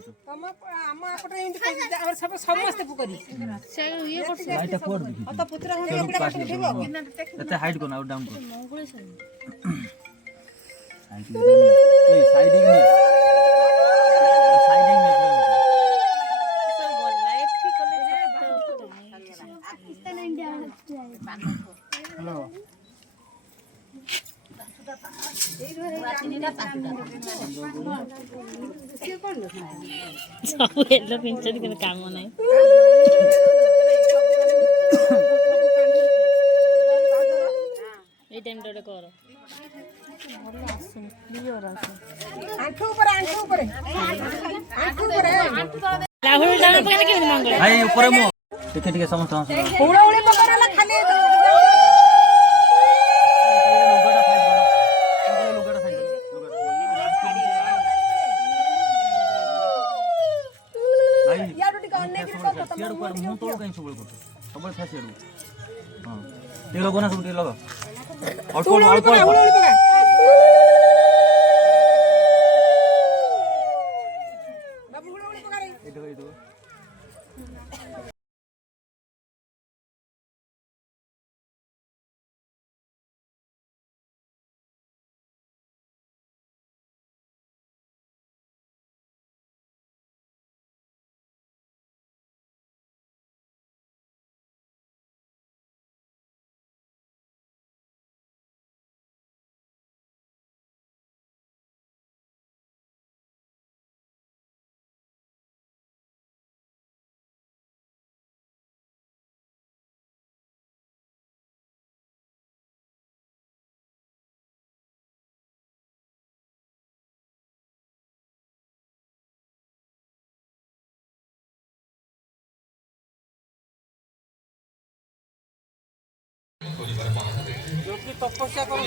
କରୁଛୁ ତମ ଆମ ଆପଟେ ଏମିତି କହୁଛି ଆମର ସବୁ ସମସ୍ତେ ପୋକରି ସେ ଇଏ କରୁଛି ଲାଇଟ୍ ପୋଡ ଦେଖି ତ ପୁତ୍ର ହଣ ଗୁଡା କାଟି ଉଠିବ ଏତେ ହାଇଟ୍ କରନା ଆଉ ଡାଉନ୍ କର ଏଇ ସାଇଡ୍ ହିଁ ନେ ସାଇଡ୍ ହିଁ ନେ सब बोलला एठी कले जे पाकिस्तान इंडिया हेलो सब एलो पिंचन के काम नाही এই টাইম টোরে কর ভালো আসছে ক্লিয়ার আছে আঁঠু উপরে লাহুল ডানা পকানে কেমন মঙ্গল ভাই উপরে মো দেখে দেখে সমস্ত উড়া উড়ি পকালা খালি याडू टिका अन्य के तो सियाडू पर मुंह तोड़ कहीं सबल करतो सबल था सियाडू हां ते लोगो ना सब ते लोगो अल्प अल्प उड़ी पका बाबू उड़ी पका रे इधर ଯୋଗୀ ତପସ୍ୟା କରୁ